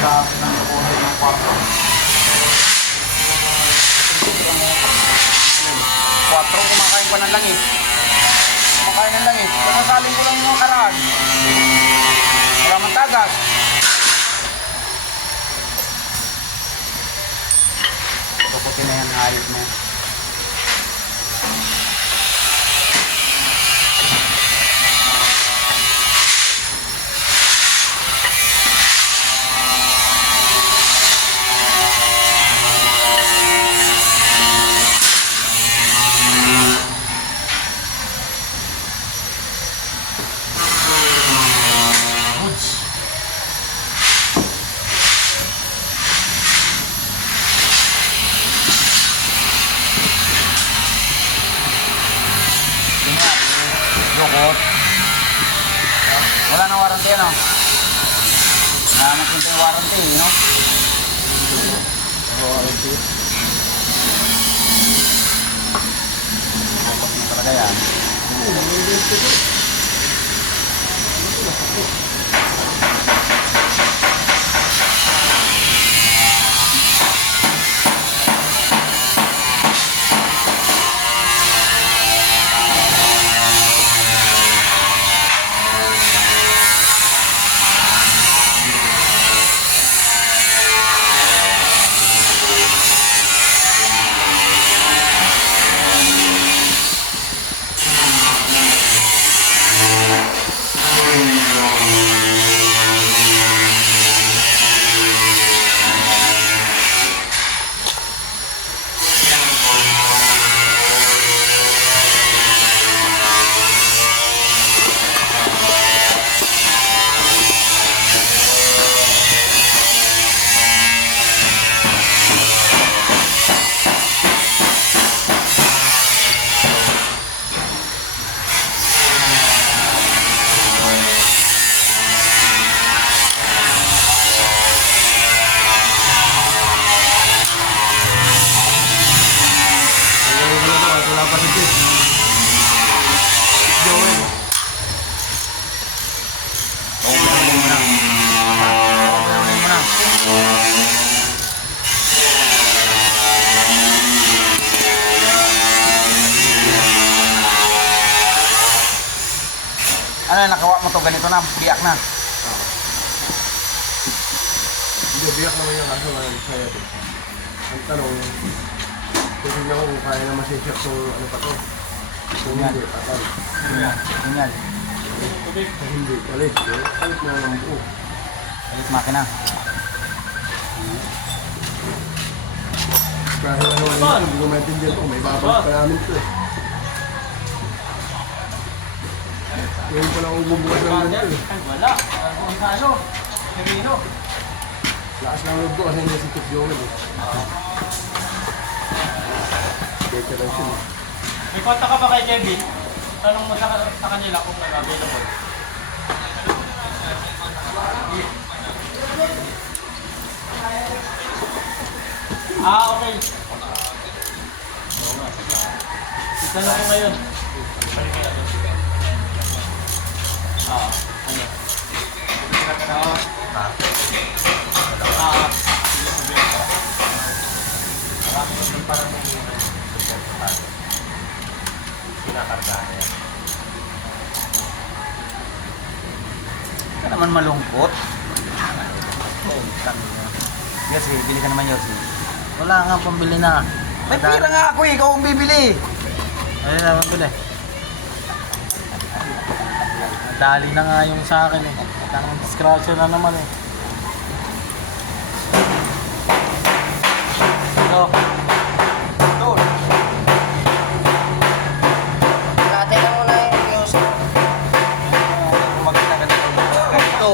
Grabe ng buhay ng kwarto. 4 kumakain pa ng langis. Kumakain ng langis. Kasasalin ko lang yung karaan. Wala man tagas. Puputi na yan, hayop na yan. Lukot. Wala nang warranty, ano? Nagpunta yung warranty, no? Warranty. Tapos na talaga yan. Ano, nakawa mo to ganito na, biyak na. Hindi, biyak naman yung kaso nga sa'yo. Ang tanong, tignan ko kung kaya na masisyak itong ano pa to. Kung hindi, patay. Ganyan. Kung hindi, palit. Palit na lang buo. Alit makina. Kahit ano, hindi ko maintindihan ko. May babalik pa namin ito eh. Ngayon pa lang kung bubukas ng ganito eh. Ay, wala. Ang salo. Serino. Lakas ng loob ko kasi hindi si Chip Joel eh. Dito lang siya eh. May konta ka ba kay Kevin? Tanong mo sa kanila kung available. Okay. Itanong ko ngayon. Ano? Ka naman malungkot. Yes, bili ka naman Yossi. Wala nga pambili na. May pira nga ako eh, ikaw ang bibili. Ayun naman pala eh. Dali na nga yung sa akin eh. Ang disgrasya na naman eh. So, Doon. Natin lang muna yung news. Maganda ka dito. ito.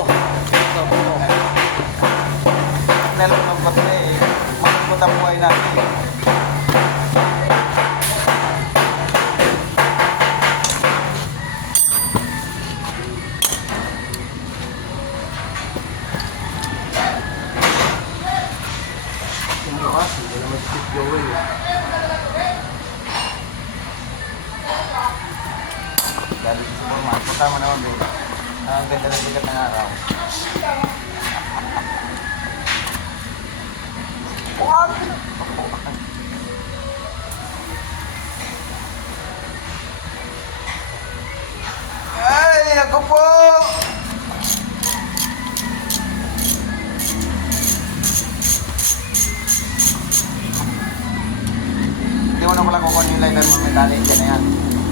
Meron ng bato eh. Malungkot ang buhay natin. Kung bukas, hindi naman si Chip Lalo sa Superman. Punta mo naman, babe. Ang ganda ng sikat ng araw. What? Ay, ako po! Hindi mo na pala kukunin yung liner mo, metallic yan na yan.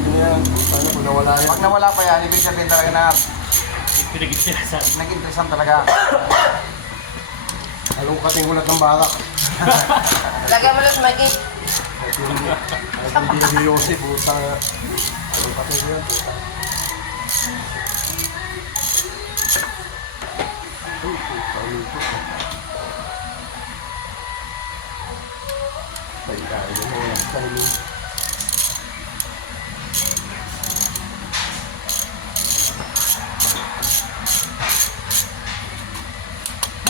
Yun yan. Sana kung nawala yan. Pag nawala pa yan, ibig sabihin talaga na Pinag-istilasan. nag-interesan talaga. Halong kating ulat ng barak. Lagyan mo lang, Mikey. Kahit hindi na si Yossi, puta nga. Halong kating ulat, puta. Ay, puta, ulipot. Ay, kaya yun, walang timing.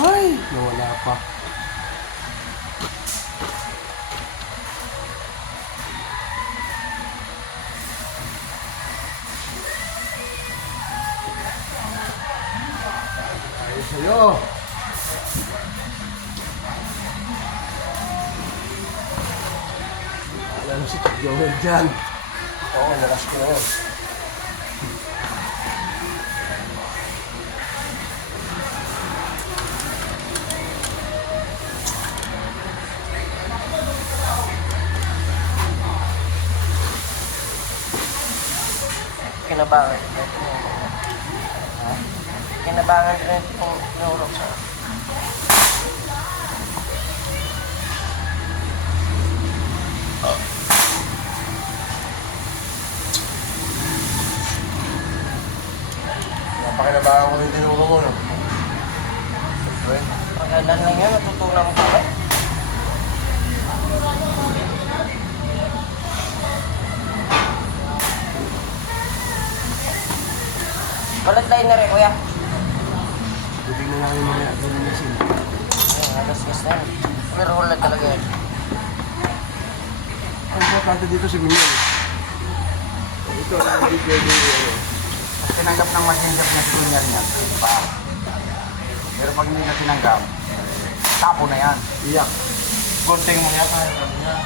Ay, nawala pa. Ayos sa'yo. Alam mo si Joel dyan. Oo, nalas ko na yun. Kinabangan. Kinabangan rin itong tinurok sa... Napakinabahan ko rin tinuro mo, no? Siyempre. Magandang lang yun, natutunan mo pa. Balat liner eh, kuya. Titignan namin mamaya at linisin. Ayun, alas-gas na yun. Pero wala talaga yan. Ang importante dito si Miguel. Ito, hindi pwede Pag tinanggap ng messenger niya, junior niya, pa. Pero pag hindi na tinanggap, tapo na yan. iyak. Konting mo yata yung ano niya.